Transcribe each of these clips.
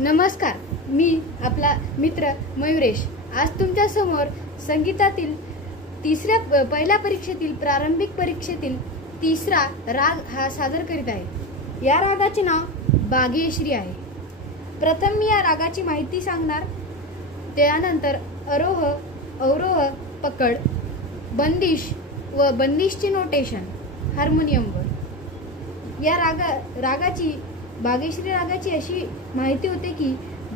नमस्कार, मी आपला मित्र मयुरेश आज तुमच्या समोर संगीतातील पहिल्या परीक्षेतील प्रारंभिक परीक्षेतील तिसरा राग हा सादर करीत आहे। या रागाचे नाव बागेश्री आहे। प्रथम मी या रागाची माहिती सांगणार, त्यानंतर आरोह, अवरोह, पकड, बंदिश व बंदिशचे नोटेशन हार्मोनियमवर। या रागाची बागेश्री रागाची अशी माहिती होते की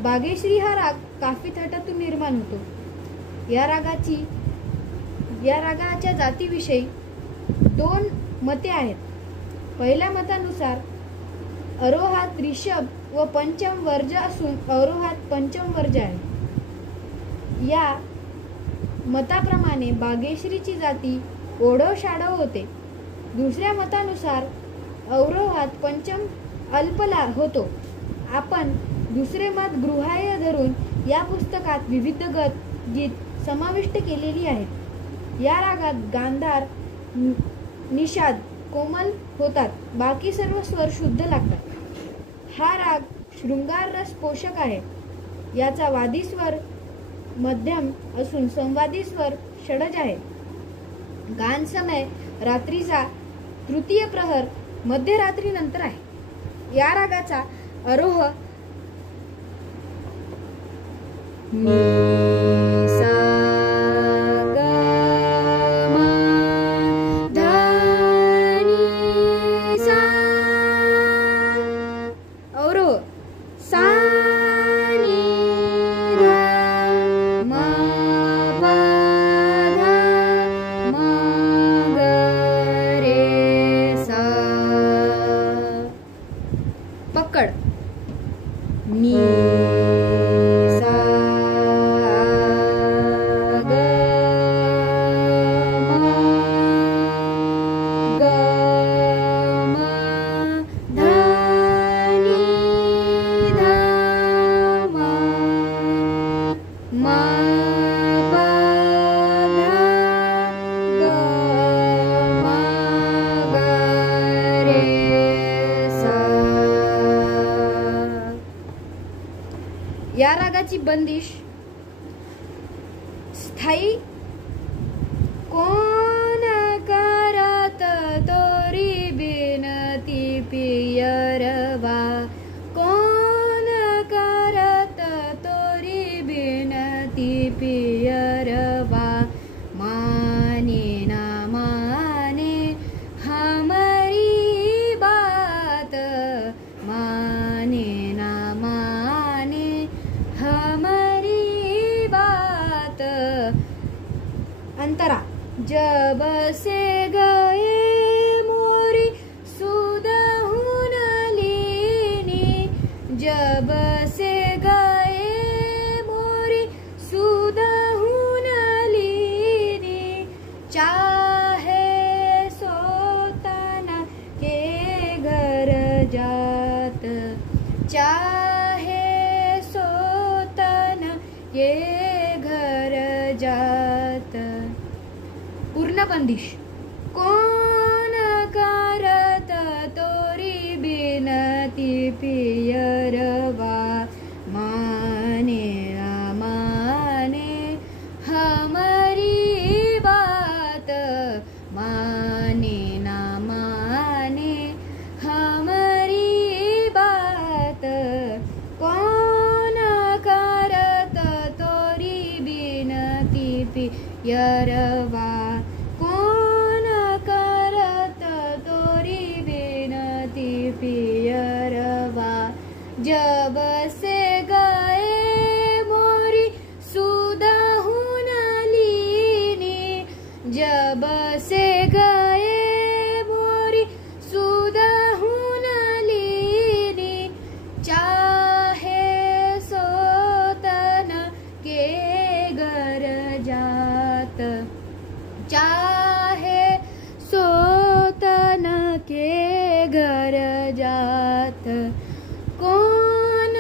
बागेश्री हा राग काफी थाटातून निर्माण होतो। या रागाच्या जातीविषयी दोन मते आहेत। पहिल्या मतानुसार आरोहात ऋषभ व पंचम वर्ज असून अवरोहात पंचम वर्ज आहे। या मताप्रमाणे बागेश्रीची जाती ओढव शाडव होते। दुसऱ्या मतानुसार अवरोहात पंचम अल्पला होतो। आपण दुसरे मत गृह्य धरून या पुस्तकात विविध गीत समाविष्ट केलेली आहेत। या रागात गांधार, निषाद कोमल होतात, बाकी सर्व स्वर शुद्ध लागतात। हा राग शृंगार रस पोषक आहे। याचा वादी स्वर मध्यम असून संवादी स्वर षडज आहे। गान समय रात्रीचा तृतीय प्रहर मध्यरात्री नंतर आहे। या रागाचा आरोह पकड नी सा ग म ग म ध नी ध म म प ध ग म ग रे सा। या रागाची बंदिश स्थायी कोण करत तोरी बिनती पियरवा, कोण करत तोरी बिनती पियरवा, माने ना माने हमारी बात, माने ना माने हमारी बात। अंतरा जब से गए मोरी सुध हुन लीनी, जब से गए मोरी सुध हुन लीनी, चाहे सोताना के घर जात, चाहे ये घर जात। पूर्ण बंदिश कोण करत तोरी बिनती पियरवा, माने ना माने हमारी बात, माने ना माने हमारी बात। पियरवा, कोण करत तोरी बिनती पियरवा, जब से गए मोरी सुध हुन लीनी, जब से गए मोरी सुध हुन लीनी, चाहे सोतन के घर जात, चाहे सोतन के घर जात, कोण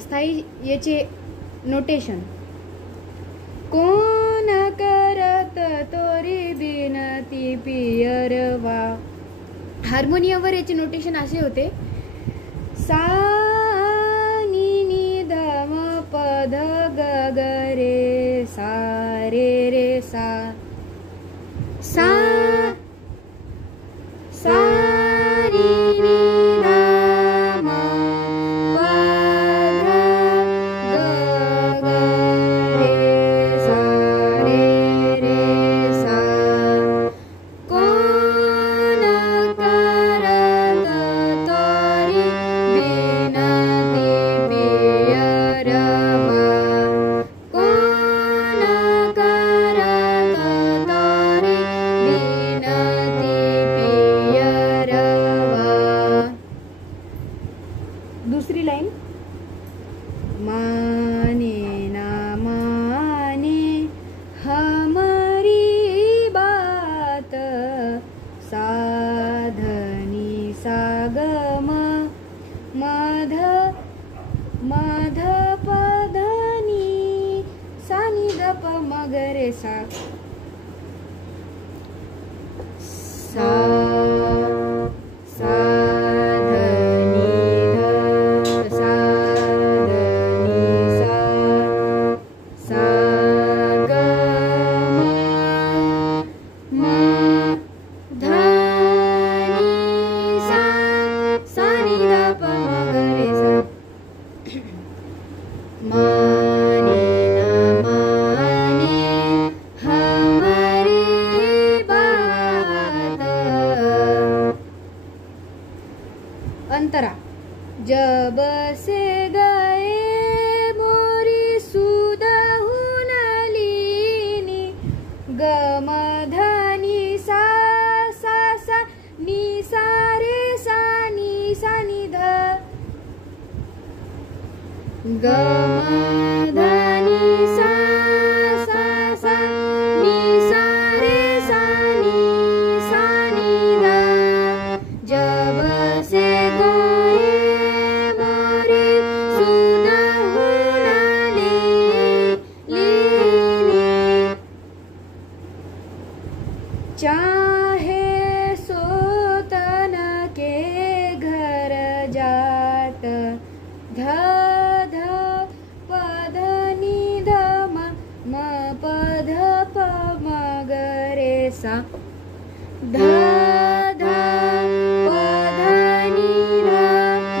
स्थायी याचे नोटेशन. कोण करत तोरी बिनती पियरवा. हार्मोनियमवर याचे नोटेशन असे होते. सा नी नी ध म प ध ग ग रे सा रे रे सा. सा सा नी नी ध म प ध ग ग रे सा रे रे सा. कोण करत तोरी बिनती पियरवा. कोण करत तोरी बिनती पियरवा. दुसरी लाईन. माने ना माने हमारी बात साधनी सागम मध मध पधनी सानी दप मगरे सा. सा साधनी ध साधनी सा सागम म धनी सा सानी दप मगरे सा. माने ना माने हमारी बात. अंतरा. जब से गए मोरी सुदहुन लीनी गम धनी सा सा सा नी सा रे सा नी सा नी ध. गम धनी सा सा सा नी सा रे सा नी सा नी ध. जब से गए मोरे सुदहुन लीनी. चाहे सोतन के घर जात ध ध पध नि ध म म पध प म ग रे सा. ध ध पध नि ध म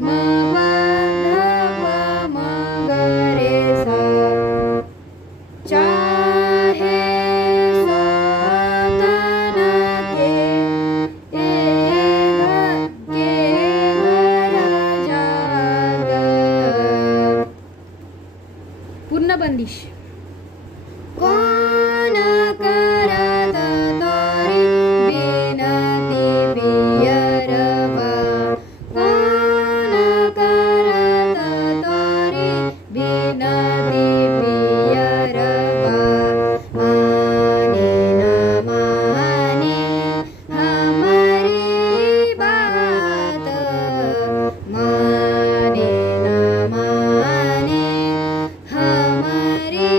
म पध प म ग रे सा. चाहे सोतन के घर जात. पूर्ण बंदिश. कोण करत तोरी बिनती पियरवा. कोण करत तोरी बिनती पियरवा. माने ना माने हमारी बात. माने ना माने हमारी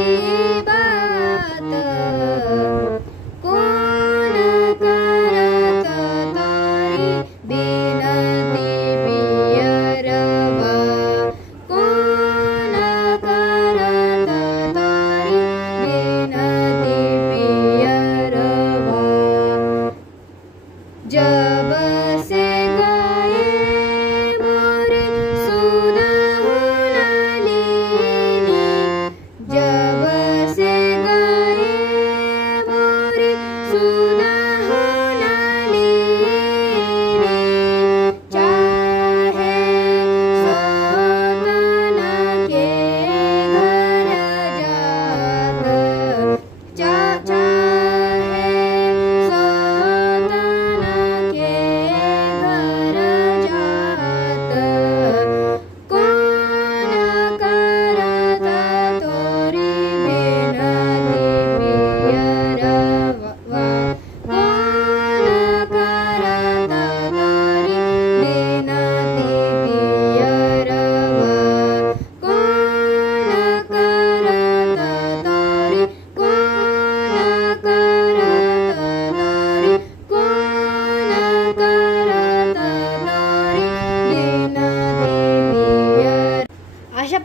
बात.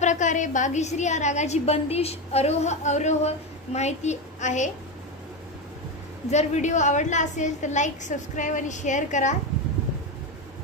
प्रकारे बागीश्री या रागाची बंदिश, आरोह अवरोह माहिती आहे. जर व्हिडिओ आवडला असेल तर लाईक, सबस्क्राईब आणि शेअर करा.